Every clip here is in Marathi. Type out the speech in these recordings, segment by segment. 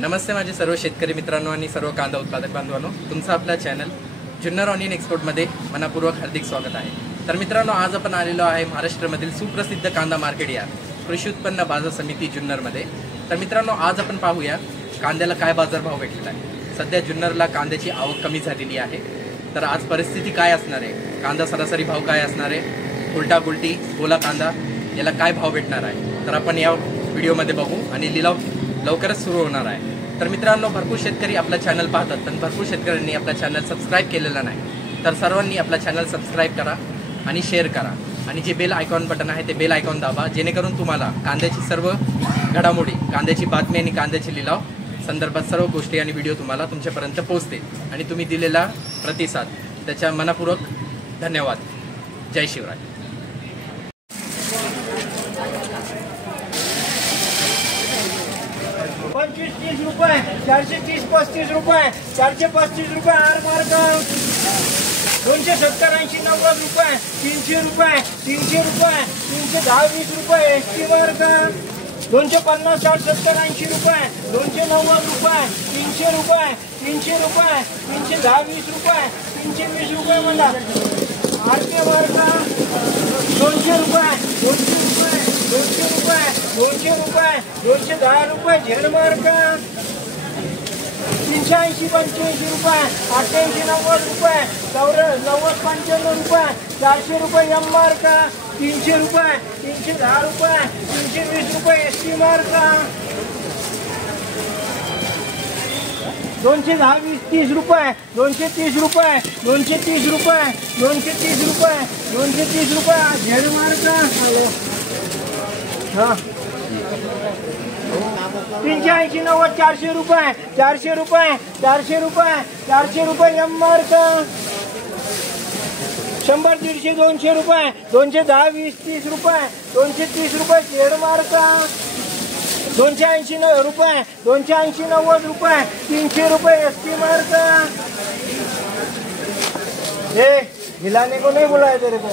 नमस्ते माझे सर्व शेतकरी मित्रांनो आणि सर्व कांदा उत्पादक बांधवांनो, तुमचं आपल्या चॅनल जुन्नर ऑनियन एक्सपोर्टमध्ये मनापूर्वक हार्दिक स्वागत आहे। तर मित्रांनो, आज आपण आलेलो आहे महाराष्ट्रामधील सुप्रसिद्ध कांदा मार्केट या कृषी उत्पन्न बाजार समिती जुन्नरमध्ये। तर मित्रांनो, आज आपण पाहूया कांद्याला काय बाजारभाव भेटला आहे। सध्या जुन्नरला कांद्याची आवक कमी झालेली आहे, तर आज परिस्थिती काय असणार आहे, कांदा सरासरी भाव काय असणार आहे, उलटा गुलटी गोला कांदा याला काय भाव भेटणार आहे, तर आपण या व्हिडिओमध्ये बघू आणि लिलाव लवकरच सुरू होणार आहे। तर मित्रांनो, भरपूर शेतकरी आपला चॅनल पाहतात, पण भरपूर शेतकऱ्यांनी आपला चॅनल सबस्क्राइब केलेला नाही। तर सर्वांनी आपला चॅनल सबस्क्राइब करा आणि शेअर करा आणि जे बेल आयकॉन बटन आहे ते बेल आयकॉन दाबा, जेणेकरून तुम्हाला कांद्याची सर्व घडामोडी, कांद्याची बातमी आणि कांद्याचे लिलाव संदर्भात सर्व गोष्टी आणि व्हिडिओ तुम्हाला तुमच्यापर्यंत पोहोचते। आणि तुम्ही दिलेला प्रतिसाद त्याच्या मनापूर्वक धन्यवाद। जय शिवराय। 25-30 रुपये, 430-35 रुपये, 435 रुपये आर मार्ग, 270-80-90 रुपये, 300 रुपये, 300 रुपये, 310-20 रुपये एसटी मार्ग, 250-60-70-80 रुपये, 290 रुपये, 300 रुपये, 300 रुपये, 310-20 रुपये, 320 रुपये म्हणा आरके मार्ग, 200 रुपये, 200 रुपये, 200 रुपये, 200 रुपये, 210 रुपये झेड मार्ग, 380-85 रुपये, 88-90 रुपये, 90-95 रुपये, 400 रुपये एम मार्ग, 300 रुपये, 310 रुपये, 320 रुपये एसटी मार्ग, 210-20-30 रुपये, 230 रुपये, 230 रुपये, 230 रुपये, 230 रुपये झेड मार्ग, हाँ 380-90 400 रुपये, 400 रुपये, 400 रुपये, 400 रुपये एम मार्ग, 100-150-200 रुपये, 210-20-30 रुपये, 230 रुपये झेड मार्ग, 280 रुपये, 280-90 रुपये, 300 रुपये एसटी मार्ग। ये हिलाने को नहीं बुलाया तेरे को,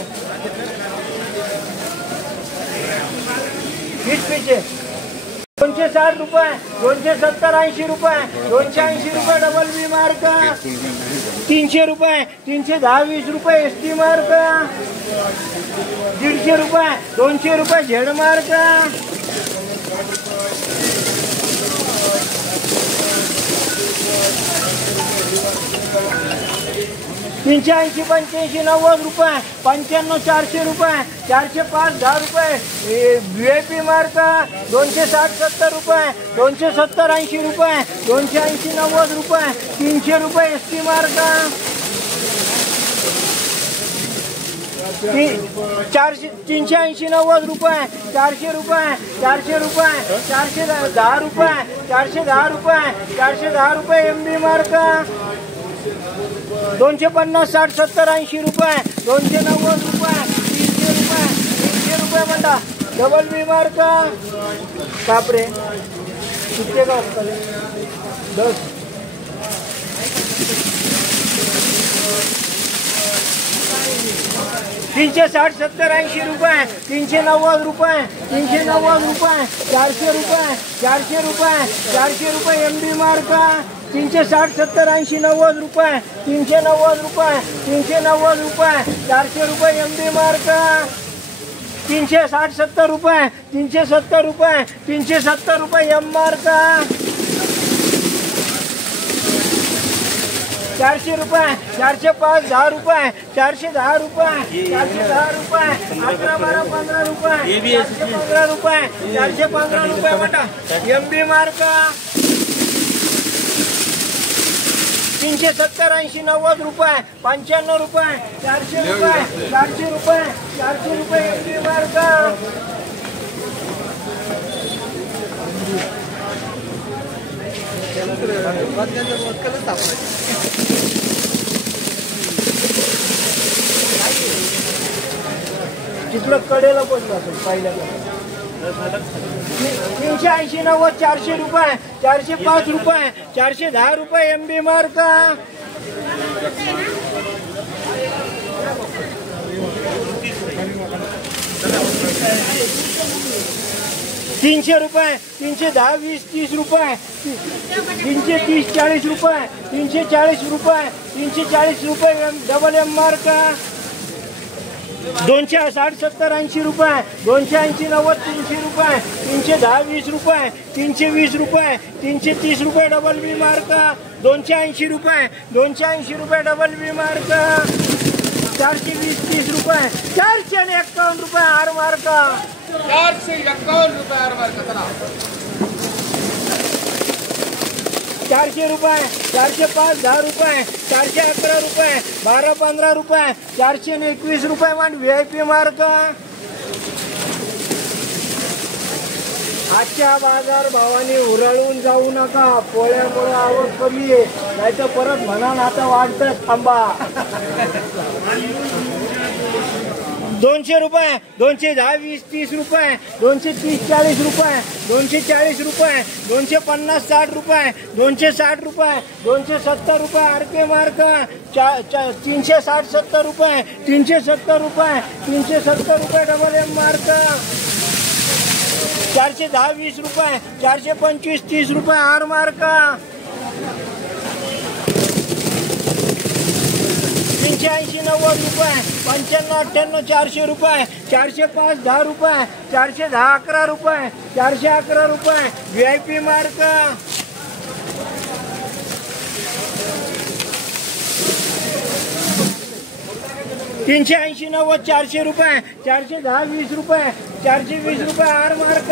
पीछे 260 रुपये, 270-80 रुपये, 280 रुपये डबल बी मार्क, 300 रुपये, 310-20 रुपये एसटी मार्क, 150 रुपये, 200 रुपये झेड मार्क, 380-85-90 रुपये, 95-400 रुपये, 405-10 रुपये VIP मार्क, 260-70 रुपये, 270-80 रुपये, 280-90 रुपये, 300 रुपये एसटी मार्क, 380-90 रुपये, 400 रुपये, 400 रुपये, 410 रुपये, 410 रुपये, 410 रुपये MB मार्क, 250-60-70-80 रुपये, 290 रुपये, 300 रुपये, 300 रुपये म्हणता डबल बी मार्क, कापरे कितने का 10 360-70-80 रुपये, 390 रुपये, 390 रुपये, 400 रुपये, 400 रुपये, 400 रुपये MB मार्क, 360-70-80-90 रुपये, 390 रुपये, 390 रुपये, 400 रुपये MB मार्क, 360-70 रुपये, 370 रुपये, 370 रुपये एम मार्क, 400 रुपये, 405-10 रुपये, 410 रुपये, 410 रुपये, 11-12-15 रुपये, 415 रुपये, 415 रुपये म्हणा MB मार्क, 370-80-90 रुपये, 95 रुपये, 400 रुपये, 400 रुपये, 400 रुपये MB मार्क, तिथलं कडेला पडलं असेल पहिल्याला, 380-90 400 रुपये, 405 रुपये, 410 रुपये MB मार्क, 380-90 300 रुपये, 310, 20, 30 रुपये, 330, 40 रुपये, 340 रुपये, 340 रुपये डबल एम मार्क, 260, 70, 80 रुपये, 280, 90, 300 रुपये, 310, 20 रुपये, 320 रुपये, 330 रुपये डबल बी मार्क, 280 रुपये, 280 रुपये डबल बी मार्क, 420, 30 रुपये, 451 रुपये आर मार्क, 451 रुपये आर मार्क. चला 400 रुपये, 405, 10 रुपये, 411 रुपये, 12, 15 रुपये, 421 रुपये मान VIP मार्क. आजच्या बाजार भावाने उरळून जाऊ नका. पोळ्यामुळे आवक कमी आहे, नाही तर परत म्हणा आता वाढतात थांबा. 200 रुपये, 210, 20, 30 रुपये, 230, 40 रुपये, 240 रुपये, 250, 60 रुपये, 260 रुपये, 270 रुपये RP मार्क, 360, 70 रुपये, 370 रुपये, 370 रुपये डबल एम मार्क, 410, 20 रुपये, 425, 30 रुपये आर मार्क, 380, 90 रुपये, 95, 98, 400 रुपये, 405, 10 रुपये, 410, 11 रुपये, 411 रुपये VIP मार्क, 380, 90, 400 रुपये, 410, 20 रुपये, 420 रुपये आर मार्क,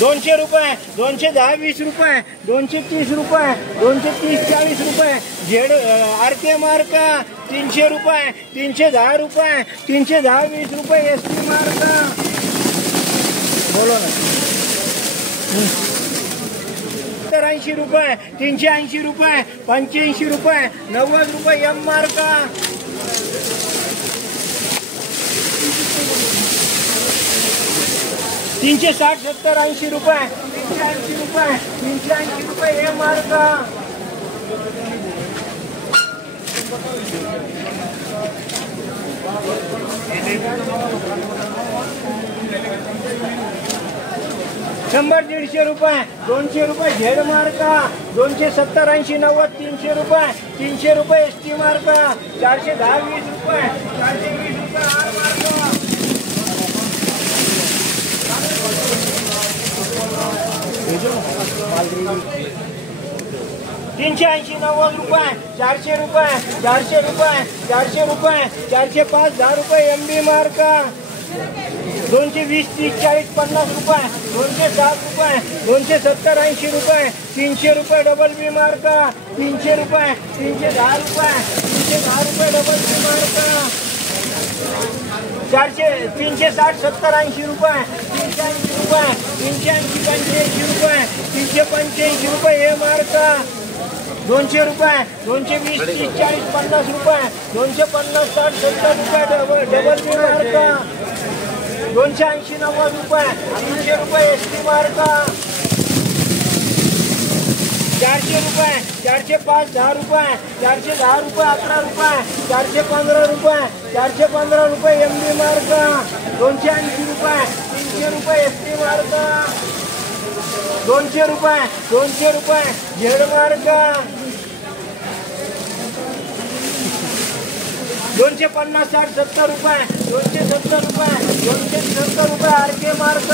200 रुपये, 210, 20 रुपये, 230 रुपये, 230, 40 रुपये झेड RK मार्क, 300 रुपये, 310 रुपये, 310, 20 रुपये ST मार्क. बोलो ना. 80 रुपये, 380 रुपये, 85 रुपये, 90 रुपये एम मार्क, 360, 70, 80 रुपये, 380 रुपये, 380 रुपये ए मार्क, 100, 150 रुपये, 200 रुपये झेड मार्क, 270, 80, 90, 300 रुपये, 300 रुपये ST मार्क, 410, 20 रुपये, 420 रुपये आर मार्क, 380, 90 रुपये, 400 रुपये, 400 रुपये, 400 रुपये, 405, 10 रुपये MB मार्क, 220, 30, 40, 50 रुपये, 260 रुपये, 270, 80 रुपये, 300 रुपये डबल बी मार्क, 300 रुपये, 310 रुपये, 310 रुपये डबल बी मार्क, 360, 70, 80 रुपये, 380 रुपये, 380, 85 रुपये, 385 रुपये ए मार्क, 200 रुपये, 220, 30, 40, 50 रुपये, 250, 60, 70 रुपये डबल बी मार्क, 280, 90 रुपये, 300 रुपये ST मार्क, 400 रुपये, 405, 10 रुपये, 410 रुपये, 11 रुपये, 415 रुपये, 415 रुपये MB मार्क, 280 रुपये, 300 रुपये ST मार्क, 200 रुपये, 200 रुपये झेड मार्क, 250, 60, 70 रुपये, 270 रुपये, 270 रुपये RK मार्क,